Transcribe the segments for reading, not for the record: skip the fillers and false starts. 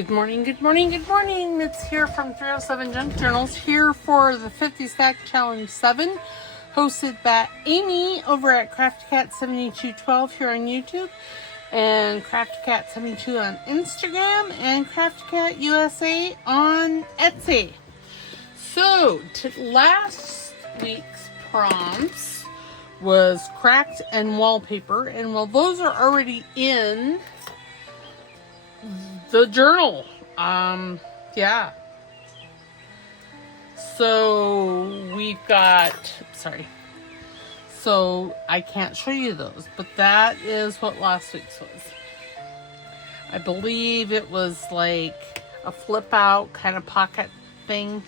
Good morning, good morning, good morning. It's here from 307 Junk Journals, here for the 50 Stack Challenge 7, hosted by Amy over at Crafty Cat 7212 here on YouTube, and Crafty Cat 72 on Instagram, and Crafty Cat USA on Etsy. So, last week's prompts was cracked and wallpaper, and while those are already in the journal, yeah. So we've got, so I can't show you those, but that is what last week's was. I believe it was like a flip out kind of pocket thing,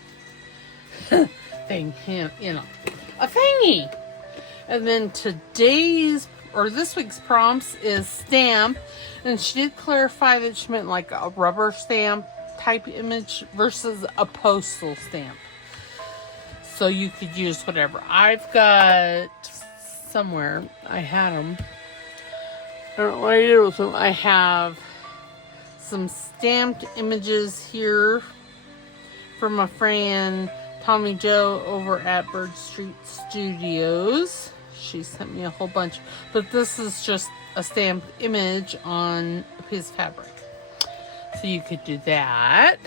you know, a thingy. And then this week's prompts is stamp, and she did clarify that she meant like a rubber stamp type image versus a postal stamp. So you could use whatever. I've got somewhere, I had them. I don't know what I did with them. I have some stamped images here from my friend Tommy Joe over at Bird Street Studios. She sent me a whole bunch, but this is just a stamped image on a piece of fabric. So you could do that.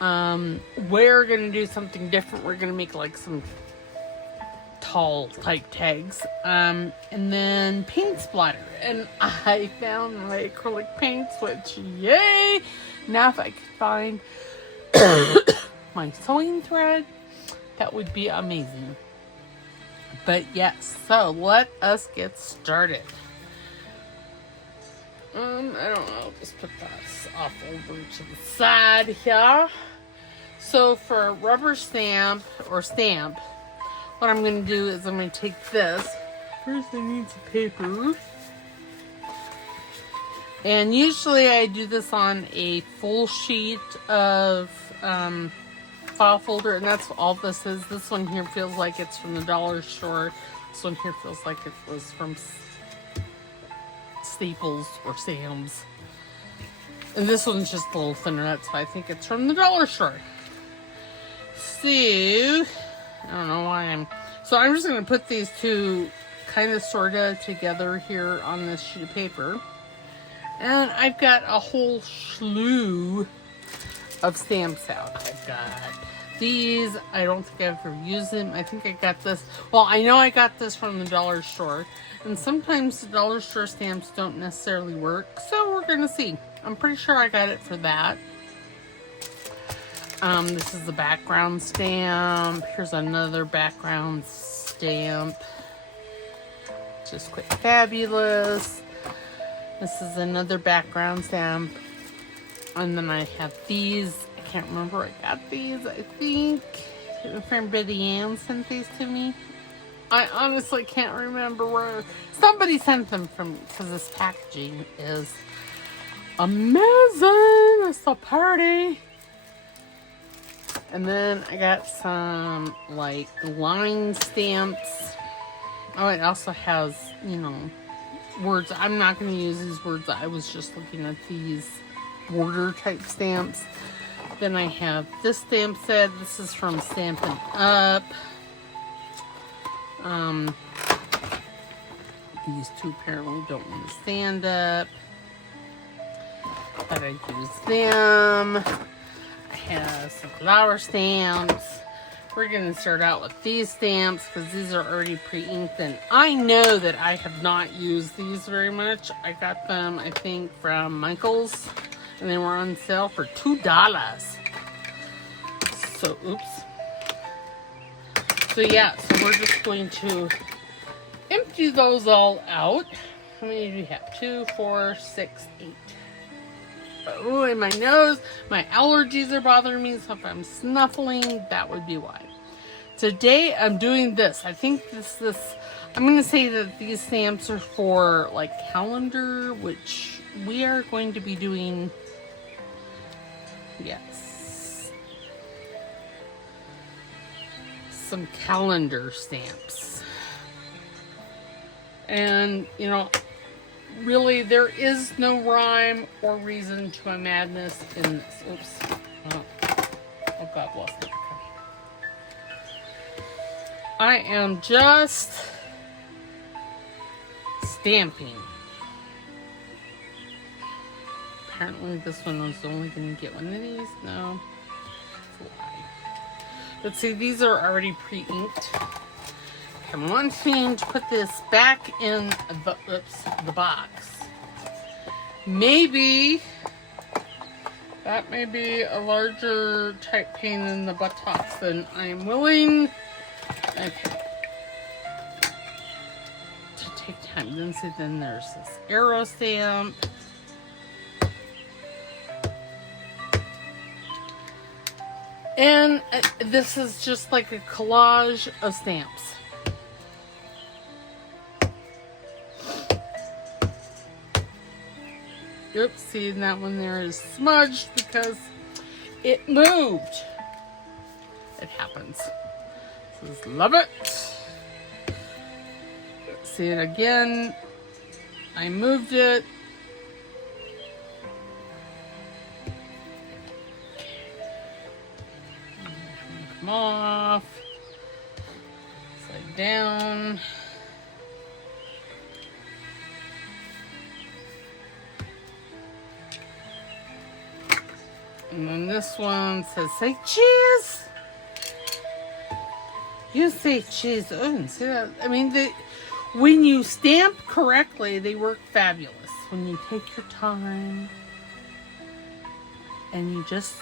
We're going to do something different. We're going to make like some tall type tags. And then paint splatter. And I found my acrylic paints, which yay! Now if I could find my sewing thread, that would be amazing. But yes, so let us get started. I don't know, just put that off over to the side here. So for a rubber stamp, what I'm going to do is I'm going to take this. First I need some paper. And usually I do this on a full sheet of file folder, and that's all this is. This one here feels like it's from the dollar store. This one here feels like it was from Staples or Sam's. And this one's just a little thinner, that's why I think it's from the dollar store. So, I don't know why So I'm just going to put these two kind of sort of together here on this sheet of paper. And I've got a whole slew of stamps out. I've got these. I don't think I've ever used them. I think I got this. Well, I know I got this from the dollar store. And sometimes the dollar store stamps don't necessarily work. So we're going to see. I'm pretty sure I got it for that. This is the background stamp. Here's another background stamp. Just quite fabulous. This is another background stamp. And then I have these. I can't remember where I got these. I think my friend Betty Ann sent these to me. I honestly can't remember where. Somebody sent them from, because this packaging is amazing. It's so pretty. And then I got some like line stamps. Oh, it also has, you know, words. I'm not going to use these words. I was just looking at these border type stamps. Then I have this stamp set. This is from Stampin' Up. These two apparently don't want to stand up, but I use them. I have some flower stamps. We're going to start out with these stamps because these are already pre-inked, and I know that I have not used these very much. I got them, I think, from Michael's, and they were on sale for $2. So, oops. So yeah, so we're just going to empty those all out. How many do we have? 2, 4, 6, 8. Oh, and my nose, my allergies are bothering me, so if I'm snuffling, that would be why. Today, I'm doing this. I think I'm going to say that these stamps are for, like, calendar, which we are going to be doing, yes, some calendar stamps. And, you know, really, there is no rhyme or reason to my madness in this. Oops. Oh, God bless me. I am just stamping. Apparently this one was only going to get one of these. No. That's a lie. Let's see, these are already pre-inked. I'm wanting to put this back in the box. Maybe that may be a larger type pain in the buttocks than I'm willing to take time. Then see, then there's this arrow stamp. And this is just like a collage of stamps. Oops, see, that one there is smudged because it moved. It happens. Just love it. See it again. I moved it. Come off. Upside down. And then this one says, say cheese. You say cheese. Oh, I didn't see that. I mean, when you stamp correctly, they work fabulous. When you take your time and you just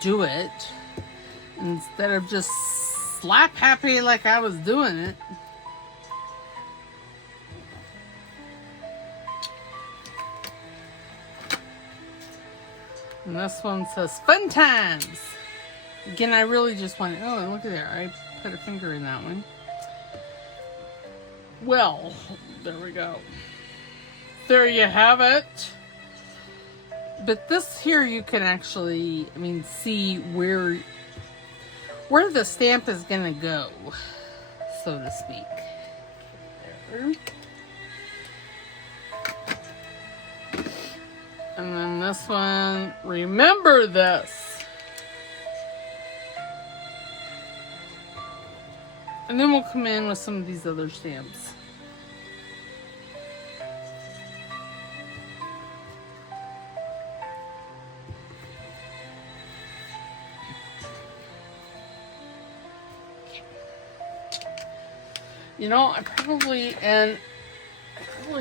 do it, instead of just slap happy like I was doing it. And this one says fun times. Again, I really just want to, oh, look at there. I put a finger in that one. Well, there we go. There you have it. But this here, you can actually, I mean, see where the stamp is going to go, so to speak. There. And then this one, remember this. And then we'll come in with some of these other stamps. You know, I probably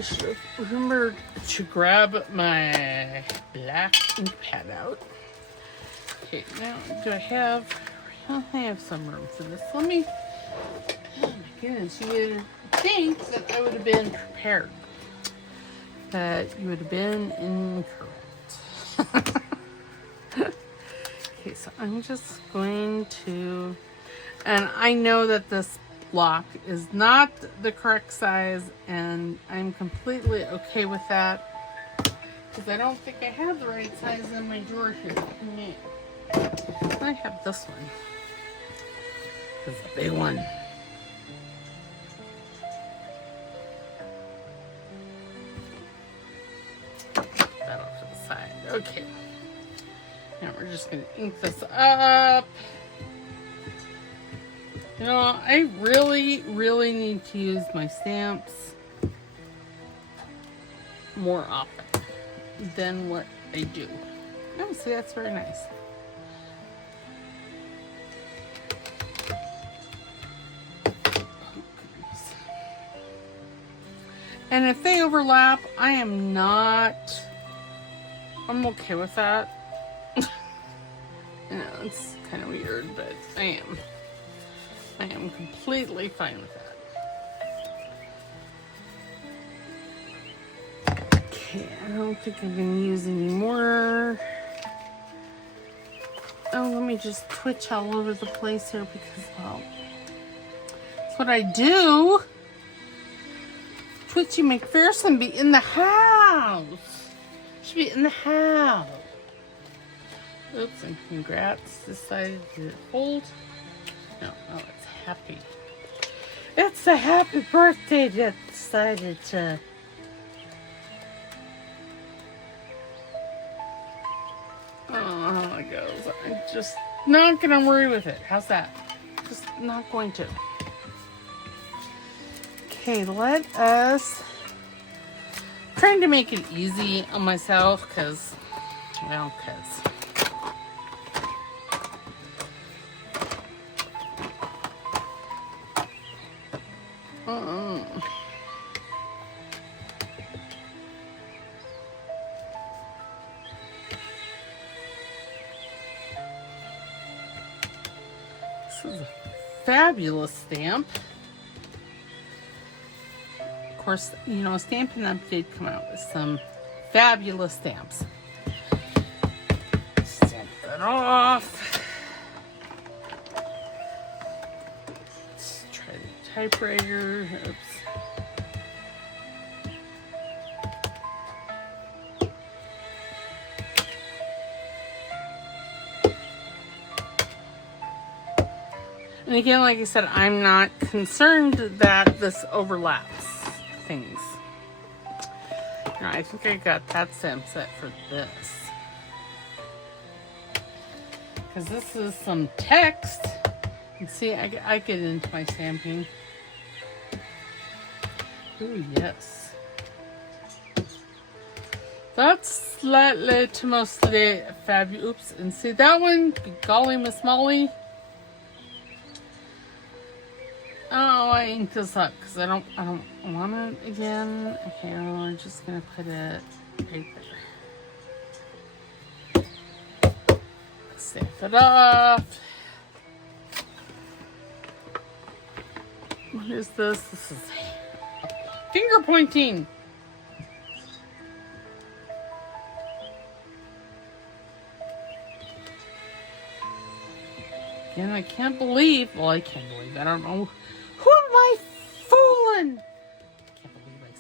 should have remembered to grab my black ink pad out. Okay, now do I have some room for this. Let me, oh my goodness, you would think that I would have been prepared. That you would have been incorrect. Okay, so I'm just going to, and I know that this block is not the correct size, and I'm completely okay with that because I don't think I have the right size in my drawer here. I have this one. This is a big one. That off to the side. Okay. Now we're just going to ink this up. You know, I really, really need to use my stamps more often than what I do. Oh, see, that's very nice. And if they overlap, I'm okay with that. I know, it's kind of weird, but I am completely fine with that. Okay, I don't think I'm going to use any more. Oh, let me just twitch all over the place here because, well, that's what I do. Twitchy McPherson be in the house. Should be in the house. Oops, and congrats. Decided to hold. No, it's happy. It's a happy birthday that decided to I don't know how it goes. I'm just not gonna worry with it. How's that? Just not going to. Okay, let us trying to make it easy on myself because, well, this is a fabulous stamp. Of course, you know, Stampin' Up! Did come out with some fabulous stamps. Stamp that off. Let's try the typewriter. Oops. And again, like I said, I'm not concerned that this overlaps things. Now, I think I got that stamp set for this. Because this is some text. And see, I get into my stamping. Ooh, yes. That's slightly to mostly fabulous. Oops, and see that one? Golly, Miss Molly. Oh, I inked this up because I don't want it again. Okay, we're just gonna put it right there. Stamp it off. What is this? This is finger pointing. Again, I can't believe. Well, I can't believe. I don't know. Who am I fooling? I can't believe I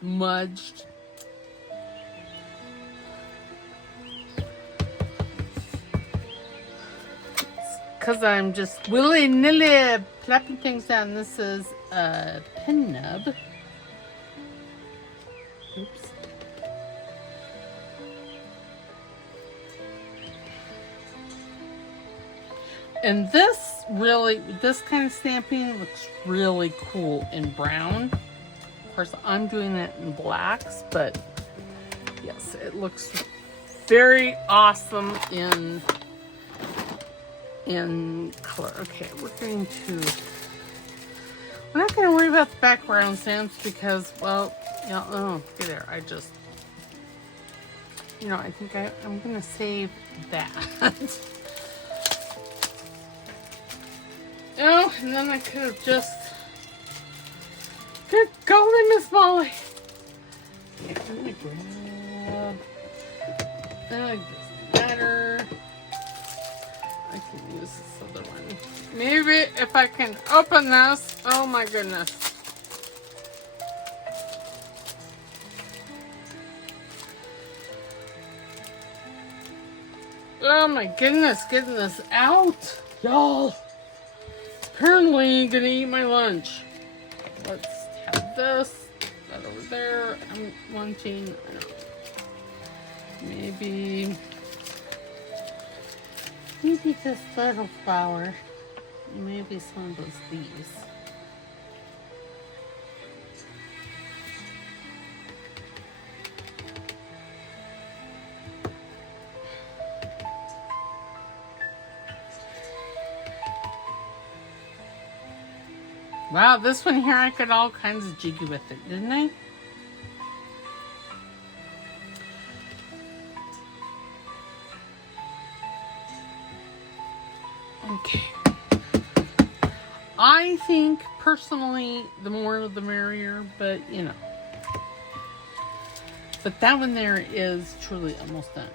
smudged. Because I'm just willy-nilly flapping things down. This is a pen nub. Oops. And this kind of stamping looks really cool in brown. Of course, I'm doing it in blacks, but yes, it looks very awesome in color. Okay, we're not going to worry about the background stamps because, well, you know, oh, there, I just, you know, I think I'm going to save that. Oh, and then I could have just... Good golly, Miss Molly! Okay, I'm gonna grab... That doesn't matter. I can use this other one. Maybe if I can open this... Oh my goodness. Oh my goodness, getting this out! Y'all! Apparently gonna eat my lunch. Let's have this, that over there. I'm wanting, maybe this little flower. Maybe some of those leaves. Wow, this one here, I got all kinds of jiggy with it, didn't I? Okay. I think, personally, the more the merrier, but, you know. But that one there is truly almost done.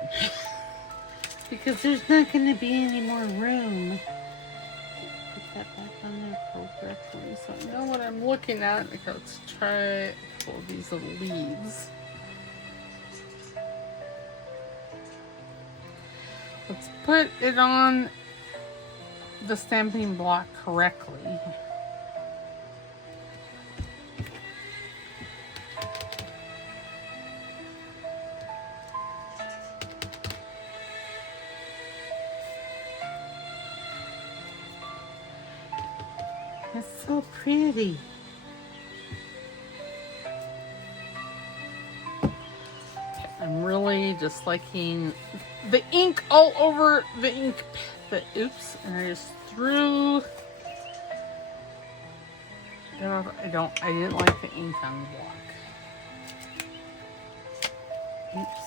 Because there's not going to be any more room. That back on there correctly, so I know what I'm looking at. Okay, let's try a couple of these little leaves. Let's put it on the stamping block correctly. It's so pretty. I'm really just liking the ink all over the ink. Oops, and I just threw. I didn't like the ink on the block. Oops.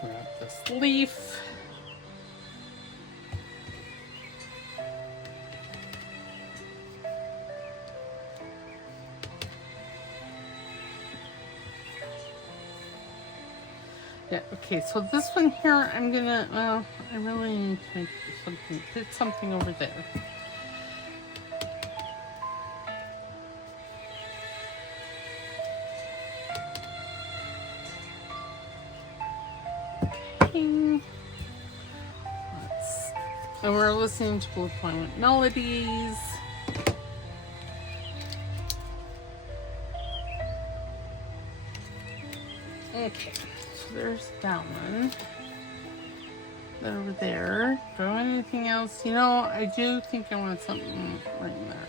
Grab this leaf. Yeah, okay, so this one here, I'm gonna, well, I really need to make something, put something over there. Okay. And we're listening to Blue Planet Melodies. Okay. There's that one. That over there. Do I want anything else? You know, I do think I want something right in there.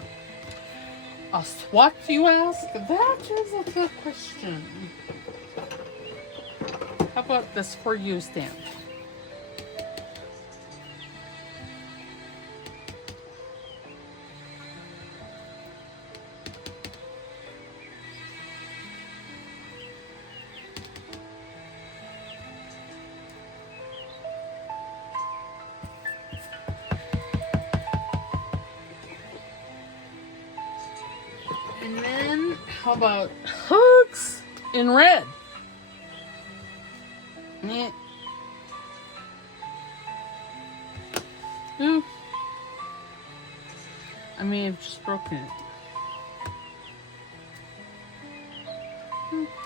A swatch, you ask? That is a good question. How about this for you stamp? And then, how about hooks in red? Yeah. Ooh. I may have just broken it.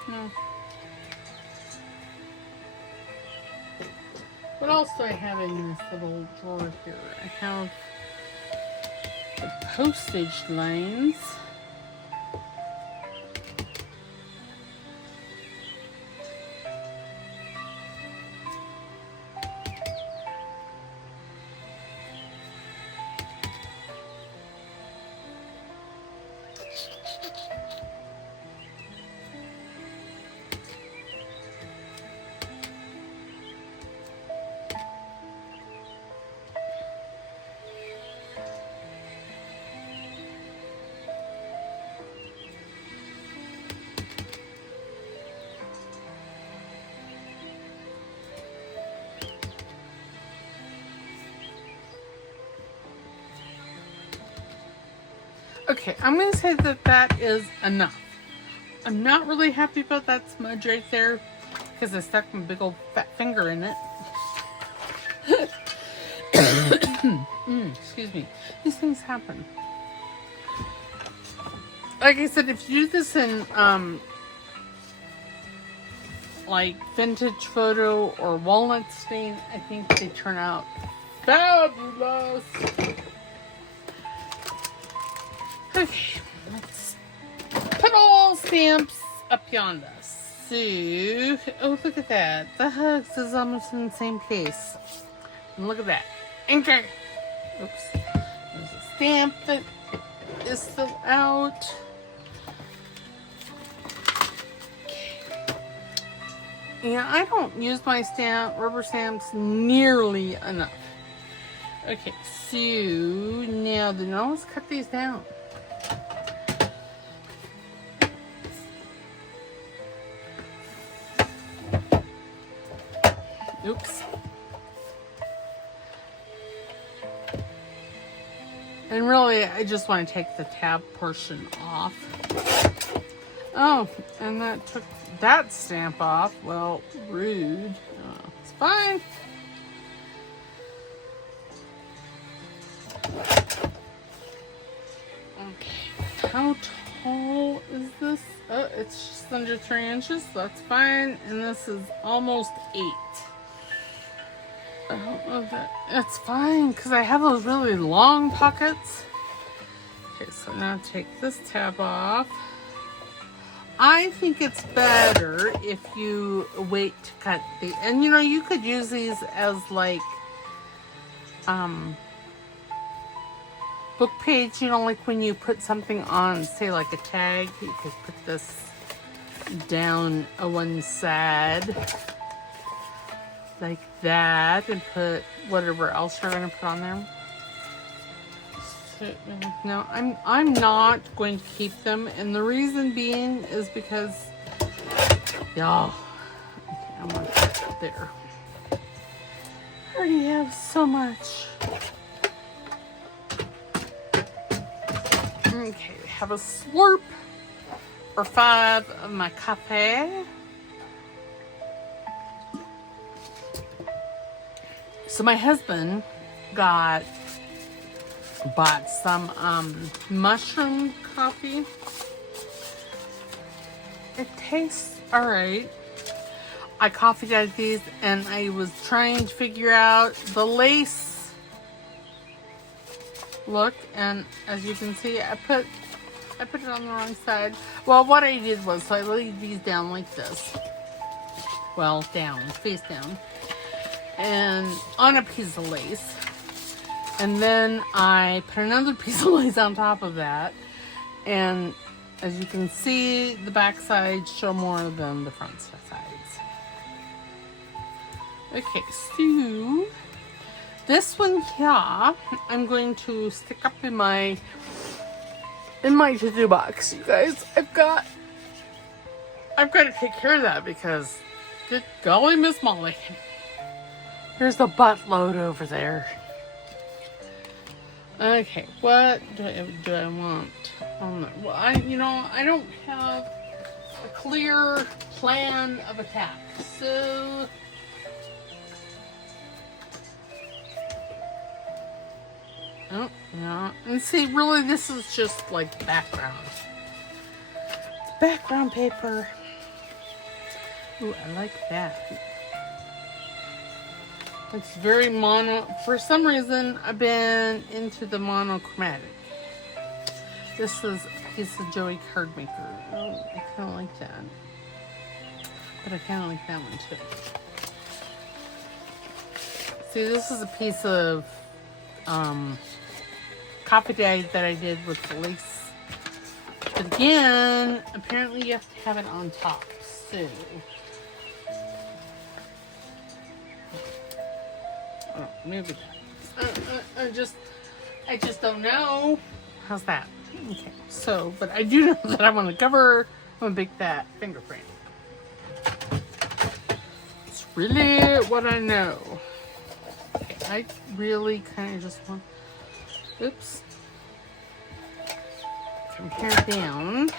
No. What else do I have in this little drawer here? I have the postage lines. Okay, I'm going to say that that is enough. I'm not really happy about that smudge right there because I stuck my big old fat finger in it. Excuse me. These things happen. Like I said, if you do this in like vintage photo or walnut stain, I think they turn out fabulous. Okay, let's put all stamps up yonder. So, oh, look at that. The hugs is almost in the same place. And look at that. Anchor. Oops. There's a stamp that is still out. Okay. Yeah, I don't use my rubber stamps nearly enough. Okay, so now then let's cut these down. Oops. And really, I just want to take the tab portion off. Oh, and that took that stamp off. Well, rude. Oh, it's fine. Okay. How tall is this? Oh, it's just under 3 inches. That's fine. And this is almost 8. I don't know that it's fine because I have those really long pockets. Okay, so now take this tab off. I think it's better if you wait to cut the, and you know, you could use these as like book page, you know, like when you put something on, say like a tag, you could put this down one side like that and put whatever else you're going to put on there. So, no, I'm not going to keep them, and the reason being is because, y'all, okay, I'm going to put it there. I already have so much. Okay, have a slurp or 5 of my coffee. So my husband bought some mushroom coffee. It tastes all right. I coffee dyed these, and I was trying to figure out the lace look, and as you can see, I put it on the wrong side. Well, what I did was, so I laid these down like this. Well, down, face down, and on a piece of lace. And then I put another piece of lace on top of that. And as you can see, the back sides show more than the front sides. Okay, so this one here, I'm going to stick up in my to-do box, you guys. I've got to take care of that because, good golly, Miss Molly. There's a buttload over there. Okay, what do I want? Well, I don't have a clear plan of attack, so oh no. And see, really, this is just like background paper. Ooh, I like that. It's very mono. For some reason, I've been into the monochromatic. This is a piece of Joey card maker. Oh, I kind of like that. But I kind of like that one too. See, this is a piece of coffee dye that I did with the lace. But again, apparently you have to have it on top. So oh, maybe I just don't know. How's that? Okay, so, but I do know that I want to cover my big fat fingerprint. It's really what I know. Okay, I really kind of just want, oops, from here down.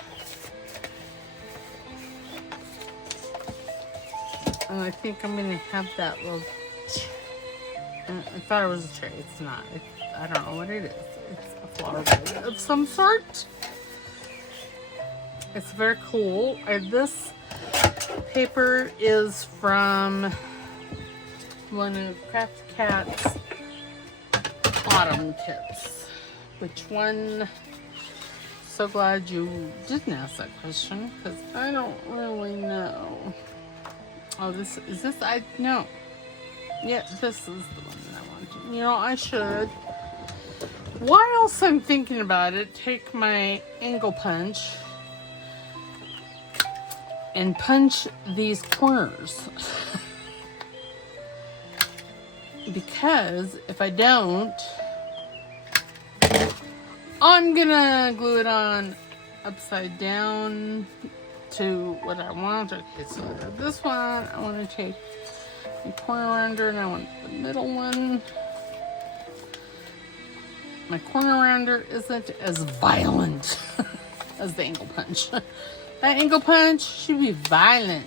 And I think I'm going to have that little, I thought it was a tray. It's not. I don't know what it is. It's a flower bed of some sort. It's very cool. This paper is from one of Crafty Cat's autumn kits. Which one? So glad you didn't ask that question because I don't really know. Oh, no. Yeah, this is the one that I want. You know, I should, whilst I'm thinking about it, take my angle punch and punch these corners. Because if I don't, I'm gonna glue it on upside down to what I want. Okay, so this one, I want to take the corner rounder and I want the middle one. My corner rounder isn't as violent as the angle punch. That angle punch should be violent.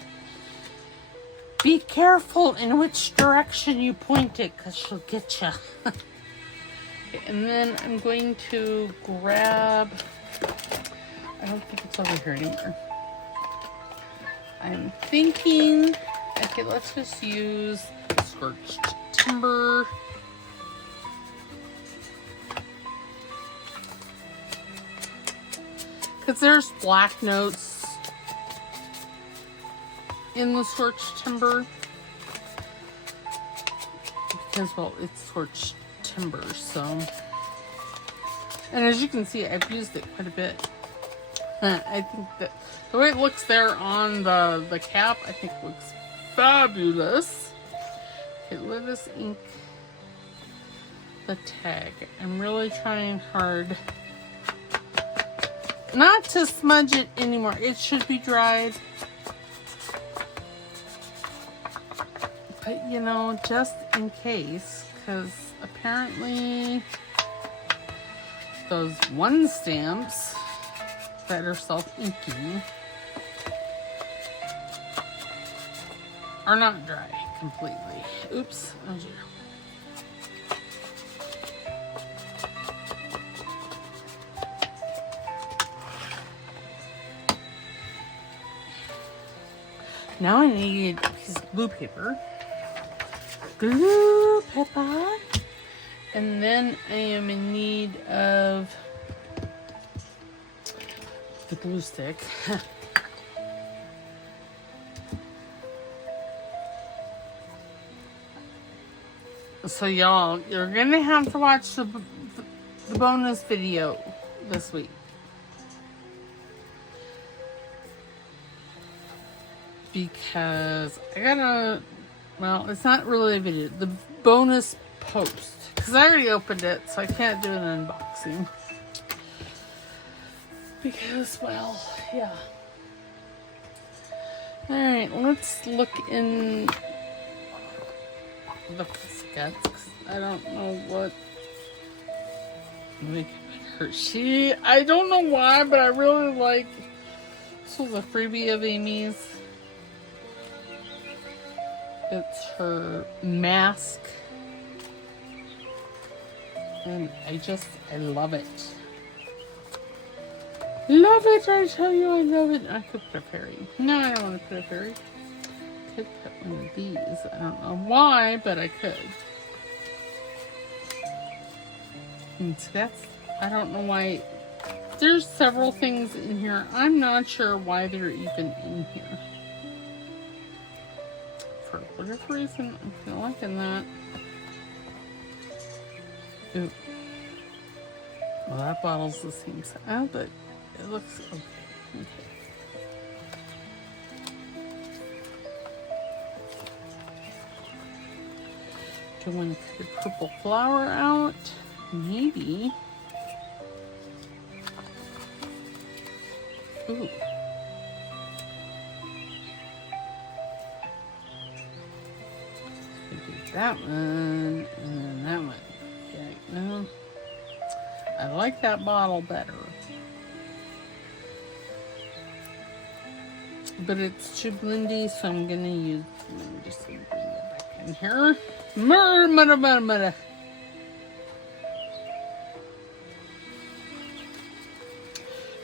Be careful in which direction you point it because she'll get you. Okay, and then I'm going to grab, I don't think it's over here anymore. I'm thinking, okay, let's just use scorched timber. Because there's black notes in the scorched timber. Because, well, it's scorched timbers, so. And as you can see, I've used it quite a bit. I think that the way it looks there on the cap, I think it looks fabulous. Okay, let us ink the tag. I'm really trying hard not to smudge it anymore. It should be dried. But, you know, just in case, because apparently those one stamps that are self-inking are not dry completely. Oops. Oh dear. Now I need a piece of glue paper. Glue paper. And then I am in need of the glue stick. So y'all, you're gonna have to watch the bonus video this week. Because I gotta, well, it's not really a video, the bonus post. Because I already opened it, so I can't do an unboxing. Because, well, yeah. Alright, let's look in the Cats, because I don't know what. Let me get her. I don't know why, but I really like. This was a freebie of Amy's. It's her mask. And I love it. Love it, I tell you, I love it. I could put a fairy. No, I don't want to put a fairy. I could put one of these. I don't know why, but I could. And so that's, I don't know why. There's several things in here. I'm not sure why they're even in here. For whatever reason, I'm kind of liking that. Ooh. Well, that bottle's the same size. Oh, but it looks okay. Do I want to cut the purple flower out? Maybe. Ooh. That one, and then that one. Okay, well, I like that bottle better. But it's too blendy, so I'm gonna use, let me just bring it back in here. Murder.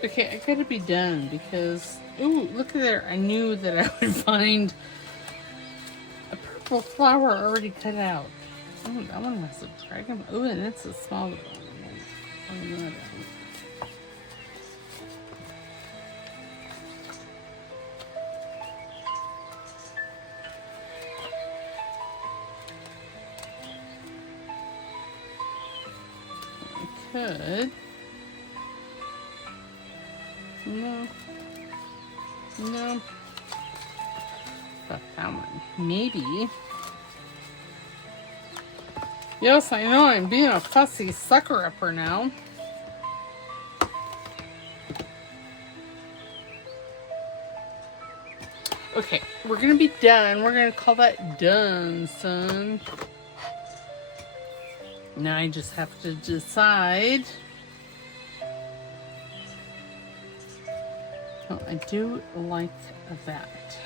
Okay, I gotta be done because, ooh, look at there. I knew that I would find a purple flower already cut out. Oh, that one has a dragon. Oh, and it's a smaller one. Could. No. But that one. Maybe. Yes, I know I'm being a fussy sucker-upper now. Okay, we're gonna be done. We're gonna call that done, son. Now I just have to decide. Oh, I do like that.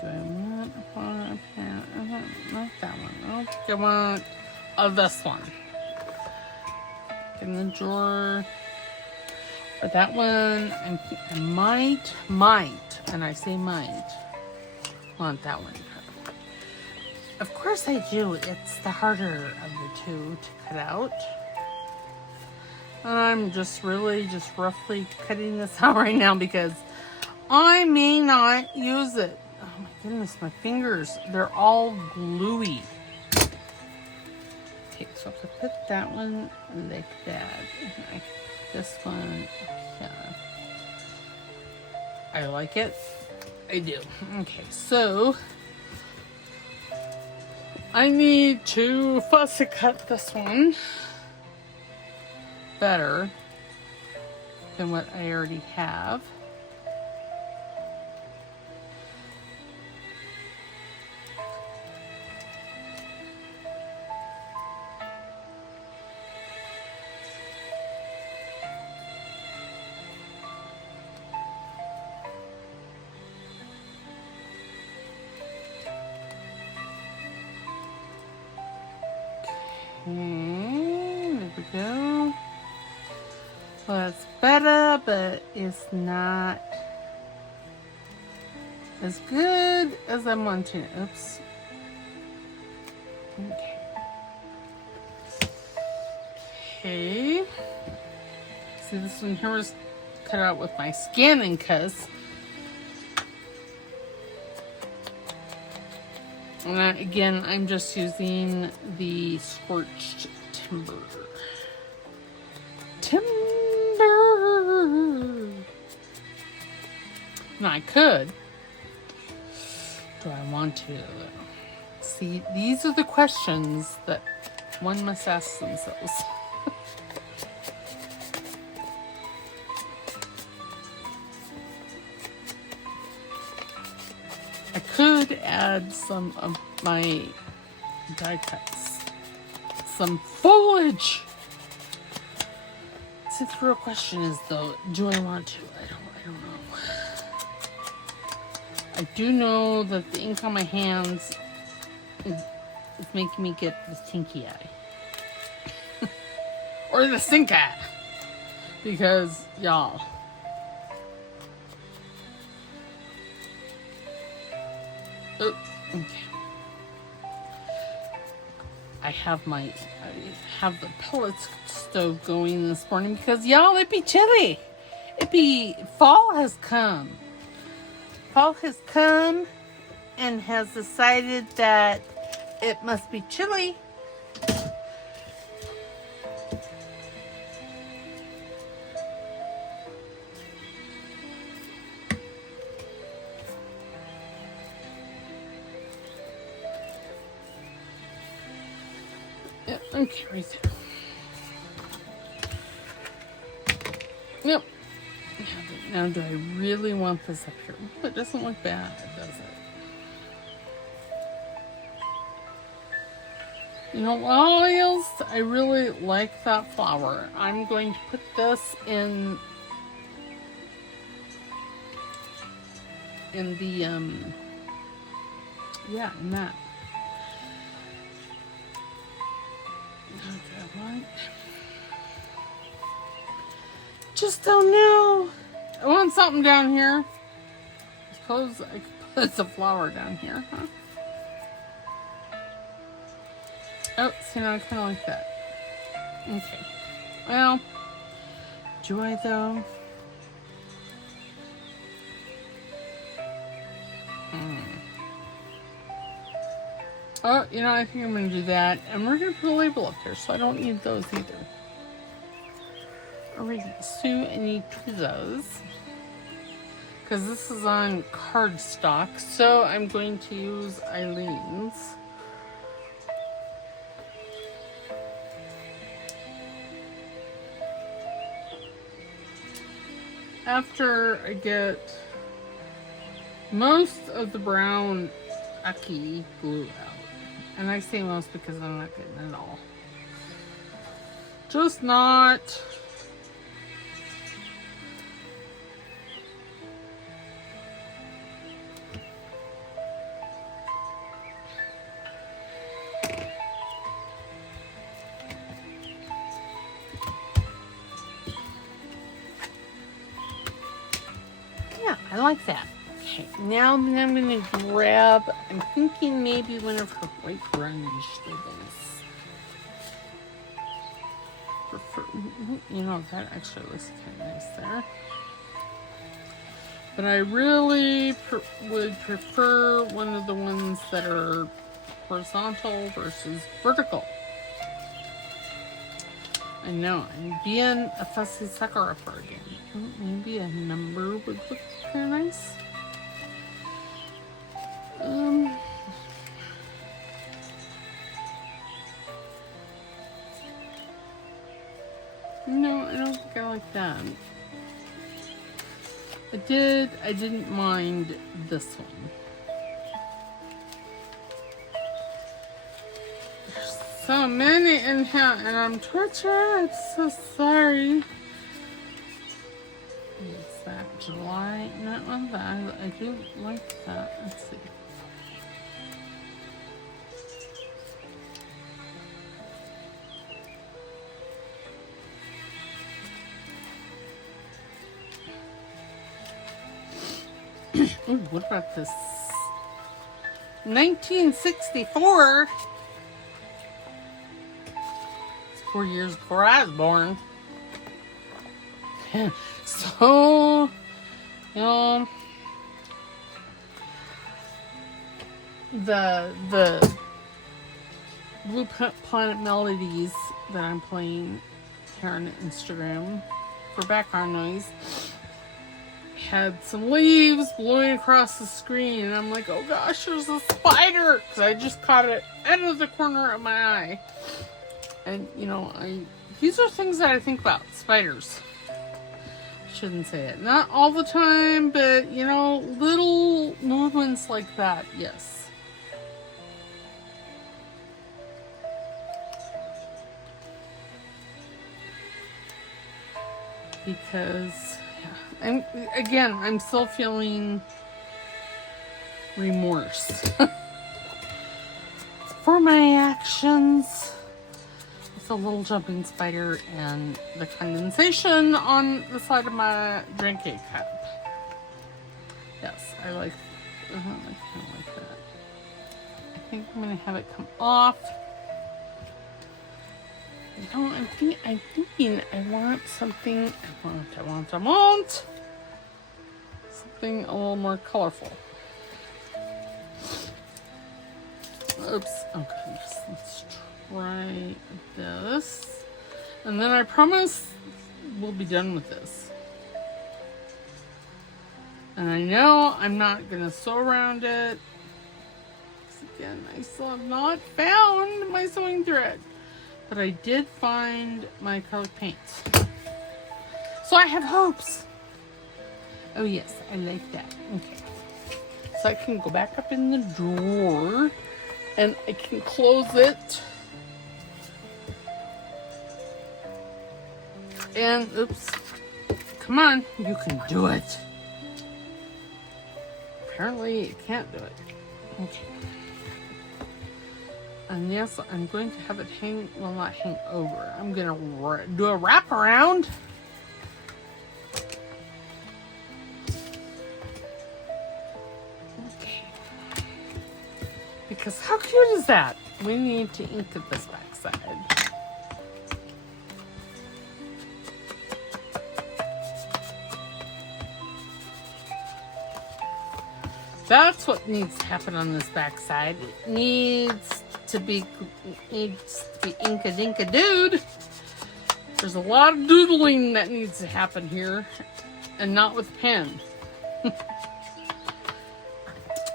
Do I want a pen? Not that one. I want this one. In the drawer. But that one, I might, and I say might, want that one. Of course I do. It's the harder of the two to cut out. And I'm just really roughly cutting this out right now because I may not use it. Oh my goodness, my fingers, they're all gluey. Okay, so if I put that one like that, this one, yeah. I like it. I do. Okay, so I need to fussy cut this one better than what I already have. There we go. Well, it's better, but it's not as good as I'm wanting. Oops. Okay. Okay. See, this one here was cut out with my scanning cuss. And again, I'm just using the scorched timber. Now I could. Do I want to? See, these are the questions that one must ask themselves. I could add some of my die cuts, some foliage. See, the real question is though, do I want to? I don't know. I do know that the ink on my hands is making me get the stinky eye. Or the stink eye. Because, y'all. Oh, okay. I have the pellet stove going this morning because, y'all, it'd be chilly. Fall has come. Fall has come and has decided that it must be chilly. Yep, okay, right there. Yep. Now, do I really want this up here? Ooh, it doesn't look bad, does it? You know what else? I really like that flower. I'm going to put this in the, yeah, in that. Okay, what? Just don't know. I want something down here. I suppose I could put a flower down here, huh? Oh, see, now I kind of like that. Okay. Well, do I though? Oh, you know, I think I'm going to do that. And we're going to put a label up there, so I don't need those either. Alright, so I need two of those. Because this is on cardstock, so I'm going to use Eileen's. After I get most of the brown Aki glue out. And I say most because I'm not getting it all. Just not. Yeah, I like that. Okay, now I'm going to grab, I'm thinking maybe one of her white grunge labels. You know, that actually looks kind of nice there. But I really would prefer one of the ones that are horizontal versus vertical. I know, I'm being a fussy sucker for again. Oh, maybe a number would look kind of nice. No, I don't think I like that. I didn't mind this one. There's so many in here and I'm tortured. I'm so sorry. What's that? July? Not on that. I do like that. Let's see. Ooh, what about this? 1964. It's 4 years before I was born. So, you know, the Blue Planet Melodies that I'm playing here on Instagram for background noise had some leaves blowing across the screen, and I'm like, oh gosh, there's a spider, because I just caught it out of the corner of my eye. And you know, these are things that I think about. Spiders. Shouldn't say it. Not all the time, but you know, little movements like that, yes. Because I'm still feeling remorse for my actions with the little jumping spider and the condensation on the side of my drinking cup. Yes, I kind of like that. I think I'm gonna have it come off. You know, I'm thinking I want something. I want something a little more colorful. Oops. Okay, let's try this, and then I promise we'll be done with this. And I know I'm not gonna sew around it. Again, I still have not found my sewing thread. But I did find my acrylic paints. So I have hopes. Oh yes, I like that. Okay. So I can go back up in the drawer and I can close it. And oops. Come on, you can do it. Apparently you can't do it. Okay. And yes, I'm going to have it hang, well, not hang over. I'm going to do a wraparound. Okay. Because how cute is that? We need to ink at this back side. That's what needs to happen on this back side. It needs to be inka-dinka-dude. There's a lot of doodling that needs to happen here, and not with pen.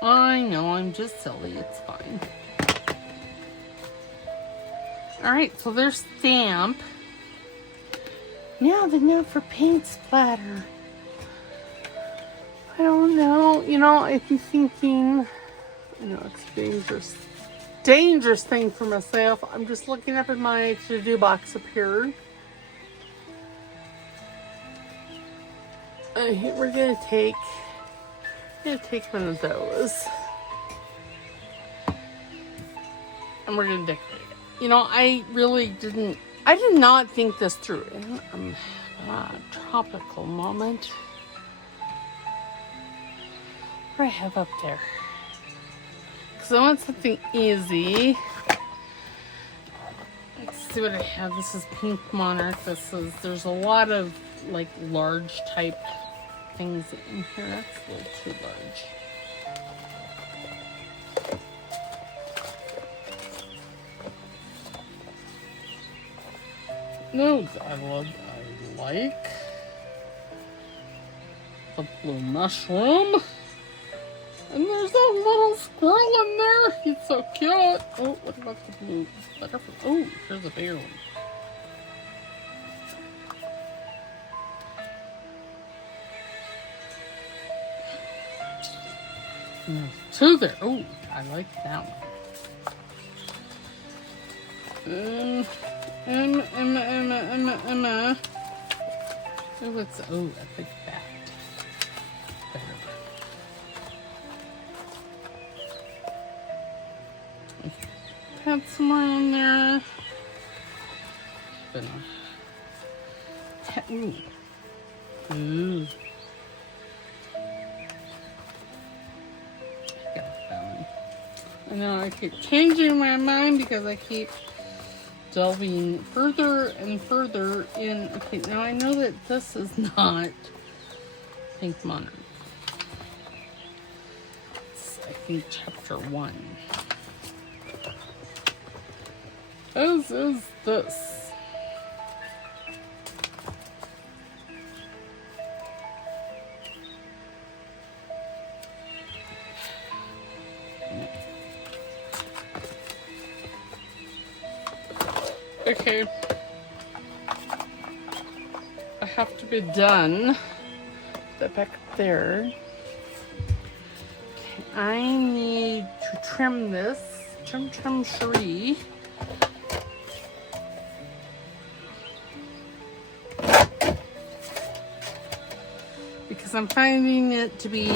I know, I'm just silly. It's fine. Alright, so there's stamp. Now for paint splatter. I don't know. You know, I'd be thinking, I know it's dangerous thing for myself. I'm just looking up in my to-do box up here. We're gonna take one of those, and we're gonna decorate it. You know, I did not think this through. Tropical moment. What do I have up there? Because I want something easy. Let's see what I have. This is Pink Monarch. There's a lot of like large type things in here. That's a little too large. No, I like the blue mushroom. And there's a little squirrel in there. He's so cute. Oh, what about the blue butterfly? Oh, here's a bigger one. And there's two there. Oh, I like that one. Emma. Oh, what's, oh, I think that. Better. Have some more in there. Ooh. Ooh. I know I keep changing my mind because I keep delving further and further in. Okay, now I know that this is not Pink Monarch. It's, I think, chapter 1. As is this. Okay. I have to be done. That back there. Okay, I need to trim this. Trim Cherie. Because I'm finding it to be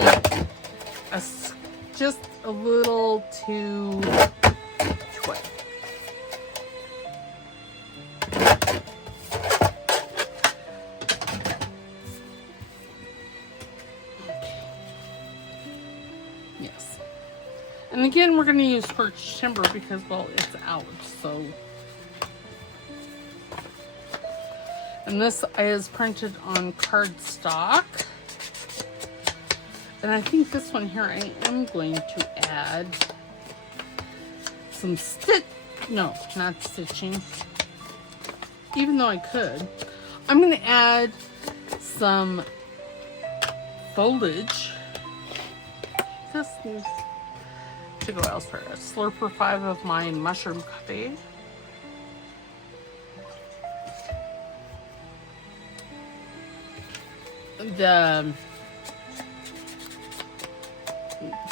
just a little too wet. Yes. And again, we're going to use birch timber because, well, it's out, so. And this is printed on cardstock. And I think this one here, I am going to add some no, not stitching. Even though I could. I'm going to add some foliage. This needs to go elsewhere. A slurper 5 of my mushroom coffee.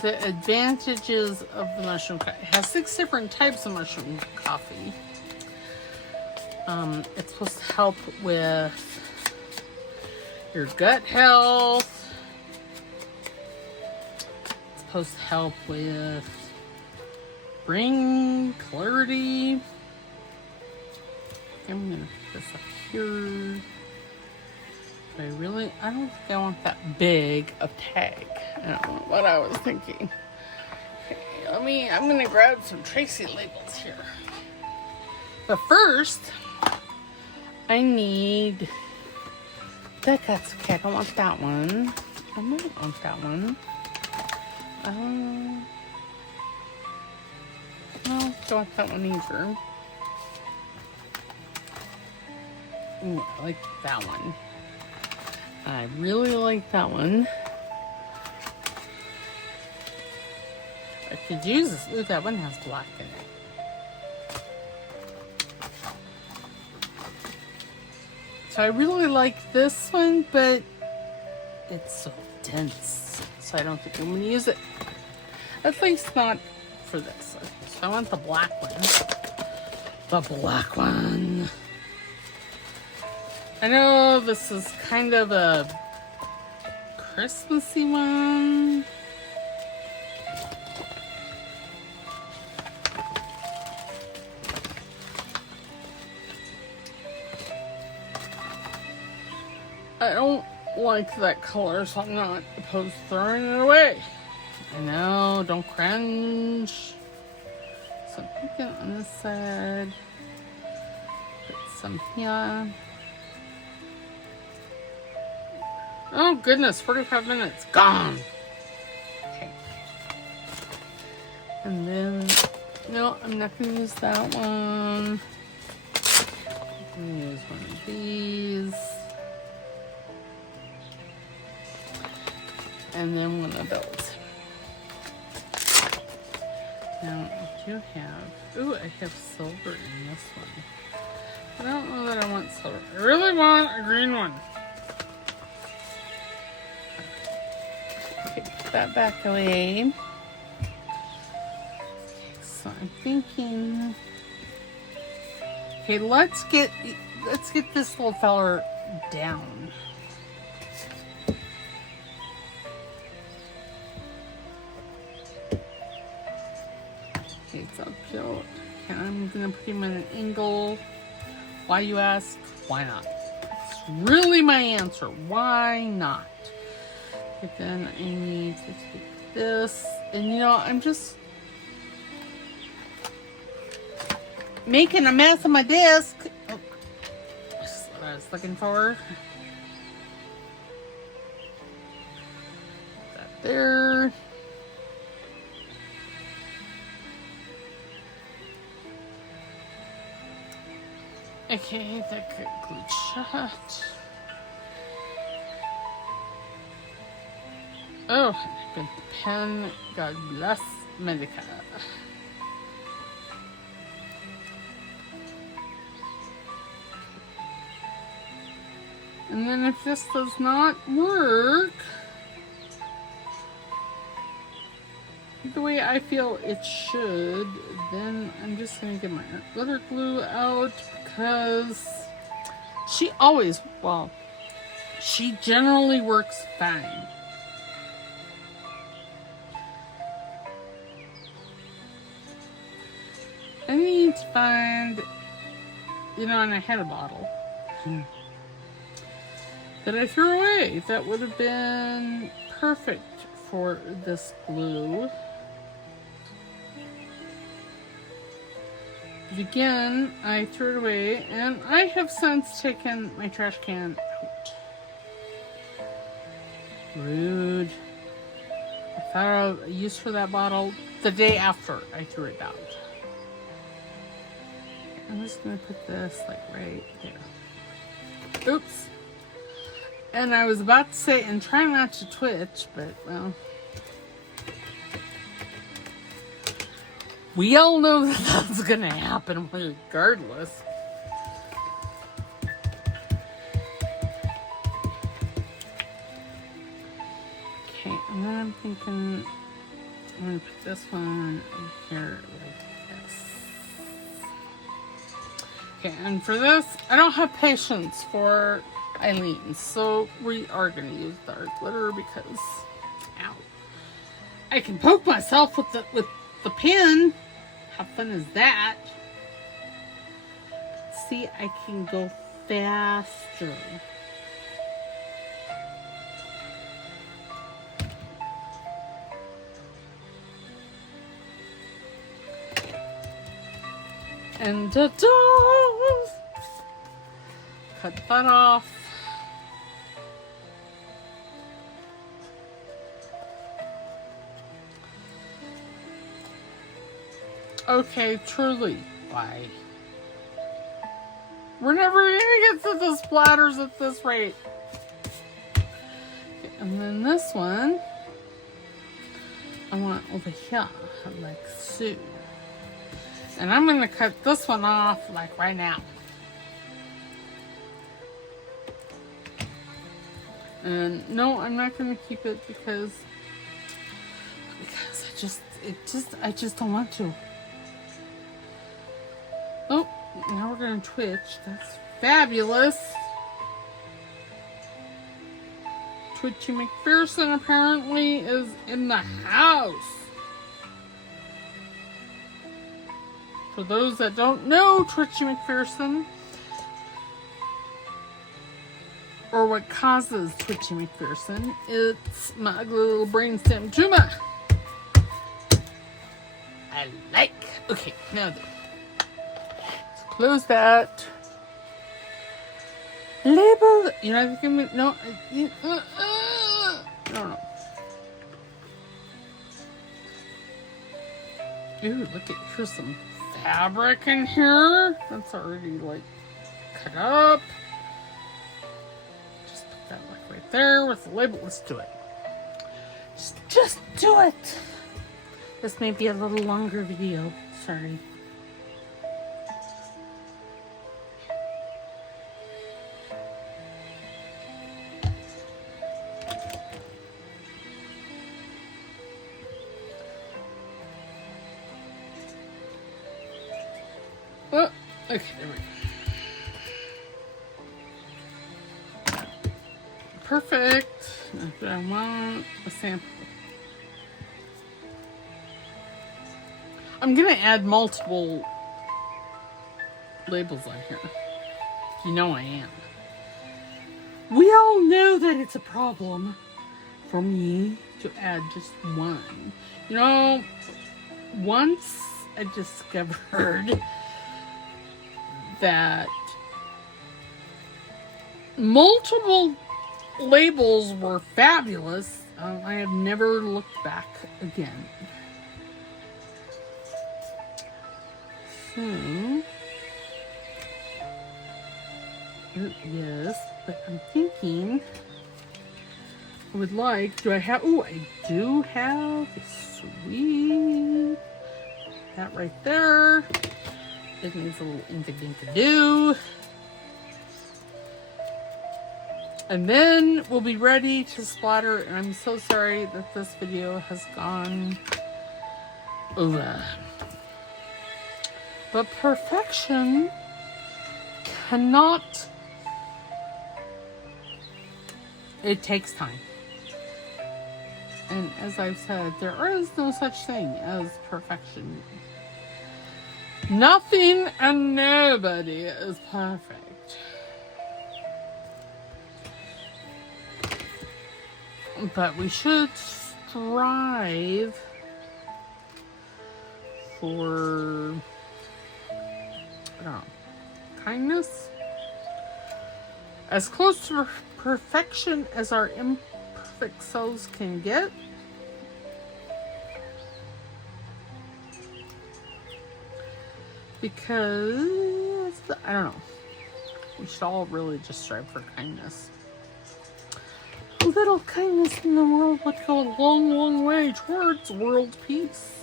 The advantages of the mushroom coffee. It has 6 different types of mushroom coffee. It's supposed to help with your gut health. It's supposed to help with brain clarity. I'm gonna put this up here. I don't think I want that big of tag. I don't know what I was thinking. Okay, I'm gonna grab some Tracie labels here. But first, I need, that's okay, I don't want that one. I might want that one. No, don't want that one either. Ooh, I like that one. I really like that one. I could use this. Ooh, that one has black in it. So I really like this one, but it's so dense. So I don't think I'm going to use it. At least not for this. So I want the black one. The black one. I know this is kind of a Christmassy one. I don't like that color, so I'm not opposed to throwing it away. I know, don't cringe. So I'm thinking on this side, put some here. Oh goodness, 45 minutes. Gone. Okay. And then, no, I'm not going to use that one. I'm going to use one of these. And then one of those. Now, I do have, ooh, I have silver in this one. I don't know that I want silver. I really want a green one. Okay, put that back away. So I'm thinking, okay, let's get this little feller down. Okay, it's uphill. Okay, I'm gonna put him at an angle. Why, you ask? Why not? It's really my answer. Why not? But then I need to take this, and you know, I'm just making a mess of my desk. Oh, that's what I was looking for. Put that there. Okay, that got glued shut. Oh, I bent the pen. God bless Medica. And then if this does not work the way I feel it should, then I'm just going to get my glitter glue out because she always, well, she generally works fine. I need to find, you know, and I had a bottle that I threw away that would have been perfect for this glue. But again, I threw it away, and I have since taken my trash can out. Rude. I thought of a use for that bottle the day after I threw it out. I'm just going to put this like right there. Oops. And I was about to say, and try not to twitch, but well. We all know that that's going to happen regardless. Okay, and then I'm thinking I'm going to put this one over here like this. Okay, and for this, I don't have patience for Eileen, so we are going to use dark glitter because, ow, I can poke myself with the pen. How fun is that? See, I can go faster. And ta-da! Cut that off. Okay, truly, why? We're never gonna get to the splatters at this rate. Okay, and then this one, I want over here, like so. And I'm gonna cut this one off, like right now. And no, I'm not gonna keep it because I just don't want to. Oh, now we're gonna twitch. That's fabulous. Twitchy McPherson apparently is in the house. For those that don't know Twitchy McPherson, or what causes Twitchy McPherson, it's my ugly little brainstem tumor. I like. Okay, now then. Close that. Label. You know, I think no. No. Ooh, look at, here's some fabric in here. That's already like cut up. Just put that like right there with the label. Let's do it. Just do it. This may be a little longer video. Sorry. Oh, okay, there we go. Perfect. I want a sample. I'm gonna add multiple labels on here. You know I am. We all know that it's a problem for me to add just one. You know, once I discovered that multiple labels were fabulous, I have never looked back again. So, yes, but I'm thinking I would like, do I have, oh, I do have, sweet, that right there. It needs a little inking to do. And then we'll be ready to splatter. And I'm so sorry that this video has gone over. But perfection cannot, it takes time. And as I've said, there is no such thing as perfection. Nothing and nobody is perfect. But we should strive for, I don't know, kindness. As close to perfection as our imperfect selves can get. Because, I don't know, we should all really just strive for kindness. A little kindness in the world would go a long, long way towards world peace.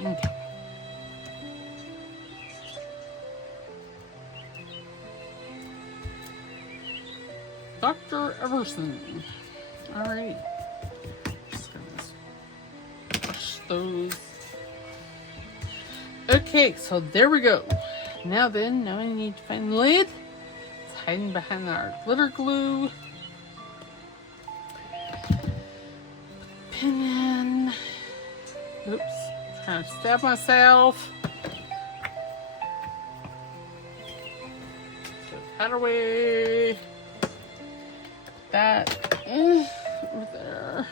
Okay. Dr. Everson. Alright. Just gonna push those. Okay, so there we go. Now then, now I need to find the lid. It's hiding behind our glitter glue. Pin in. Oops. Trying to stab myself. Put that away. That over there.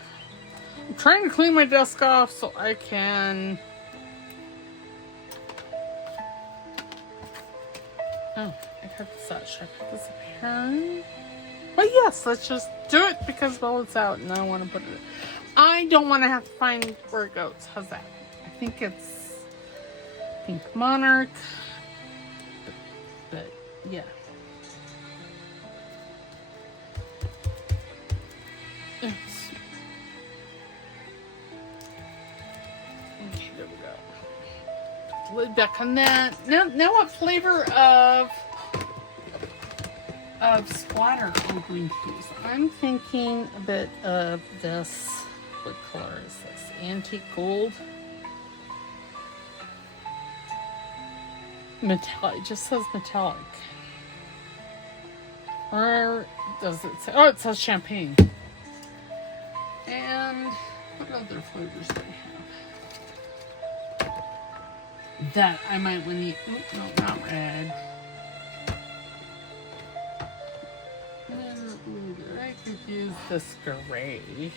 I'm trying to clean my desk off so I can. Oh, I got this out. Should I put this up here? But yes, let's just do it because, well, it's out and I don't want to put it. I don't want to have to find where it goes. How's that? I think it's Pink Monarch. But yeah. Oops. Okay, there we go. Lid back on that. Now what flavor of splatter are we going to use? I'm thinking a bit of this. What color is this? Antique gold. Metallic. It just says metallic. Or does it say? Oh, it says champagne. And what other flavors do we have? That I might want to eat. Oh, no, not red. I can use this gray.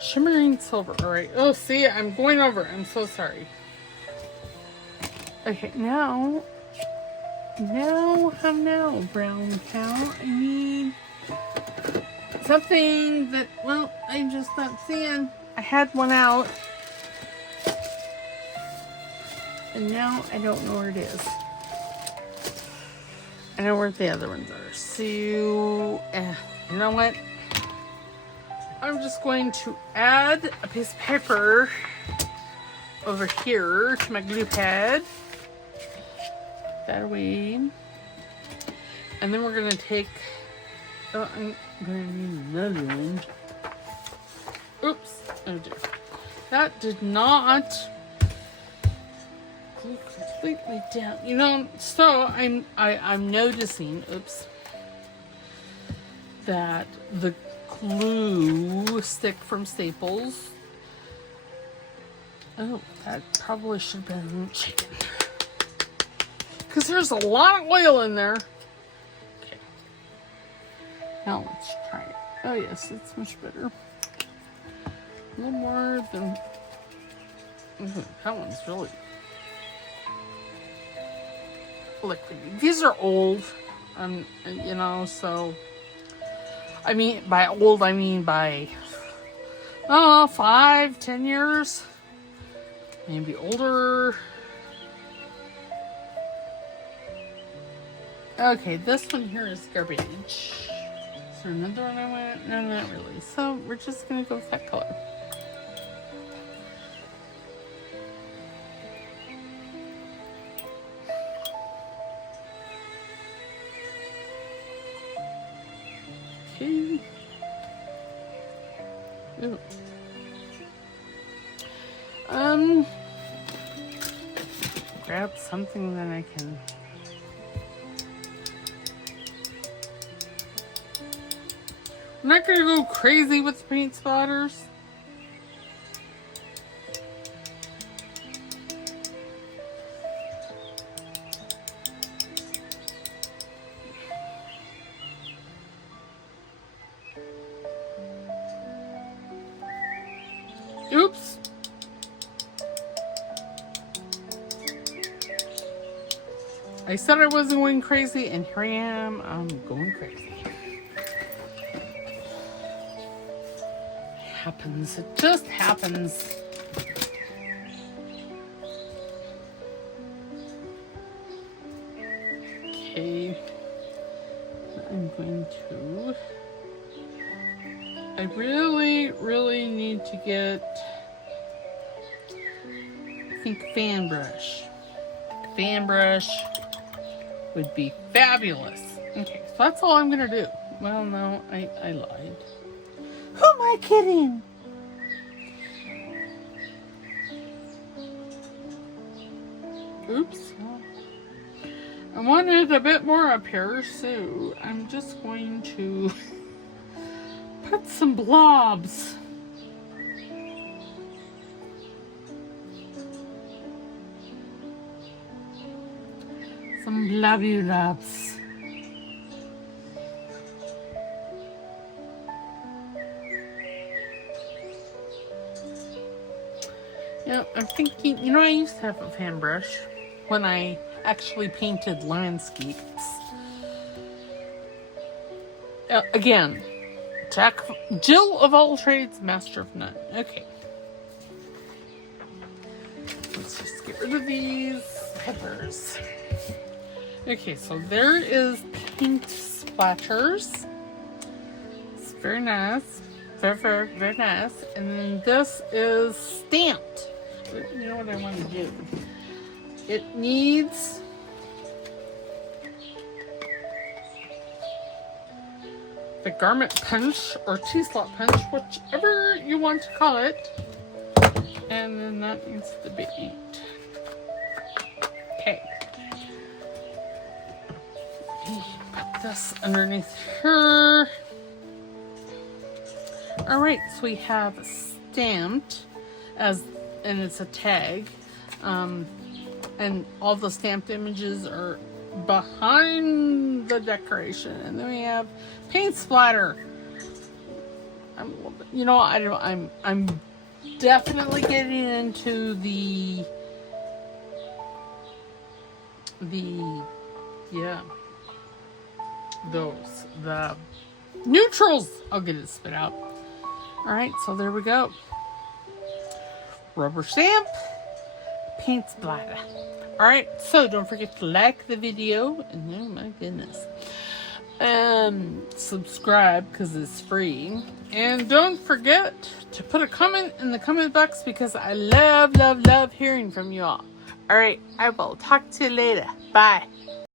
Shimmering silver. All right. Oh, see, I'm going over. I'm so sorry. Okay, now, brown cow. I need something that, well, I'm just not seeing. I had one out, and now I don't know where it is. I know where the other ones are. So, you know what? I'm just going to add a piece of paper over here to my glue pad. That away. And then we're going to take... Oh, I'm going to need another one. Oops. Oh dear. That did not glue completely down. You know, so I'm noticing, oops, that the glue stick from Staples. Oh, that probably should have been chicken. Because there's a lot of oil in there. Okay. Now let's try it. Oh yes, it's much better. A little more than... that one's really liquidy. These are old. You know, so... I mean, by old, I mean by, 5, 10 years. Maybe older. Okay, this one here is garbage. Is there another one I want? No, not really. So, we're just going to go with that color. Okay. Ooh. Grab something that I can... I'm not gonna go crazy with the paint splatters. Oops. I said I wasn't going crazy, and here I am. I'm going crazy. It happens. It just happens. Okay. I'm going to... I really need to get, I think, fan brush. Fan brush would be fabulous. Okay, so that's all I'm gonna do. Well, no, I lied. Who am I kidding? Oops. I wanted a bit more up here, so I'm just going to put some blobs. Some blobby blobs. Yeah, I'm thinking, you know, I used to have a fan brush when I actually painted landscapes. Again, Jill of all trades, master of none. Okay. Let's just get rid of these peppers. Okay, so there is paint splatters. It's very nice. Very nice. And then this is stamped. You know what I want to do? It needs the garment punch or T-slot punch, whichever you want to call it. And then that needs to be inked. Okay. Put this underneath here. Alright, so we have stamped and it's a tag. And all the stamped images are behind the decoration. And then we have paint splatter. I'm definitely getting into the the neutrals. I'll get it spit out. All right, so there we go. Rubber stamp, paint splatter. All right, so don't forget to like the video, and oh my goodness, subscribe because it's free, and don't forget to put a comment in the comment box because I love hearing from you all. All right, I will talk to you later. Bye.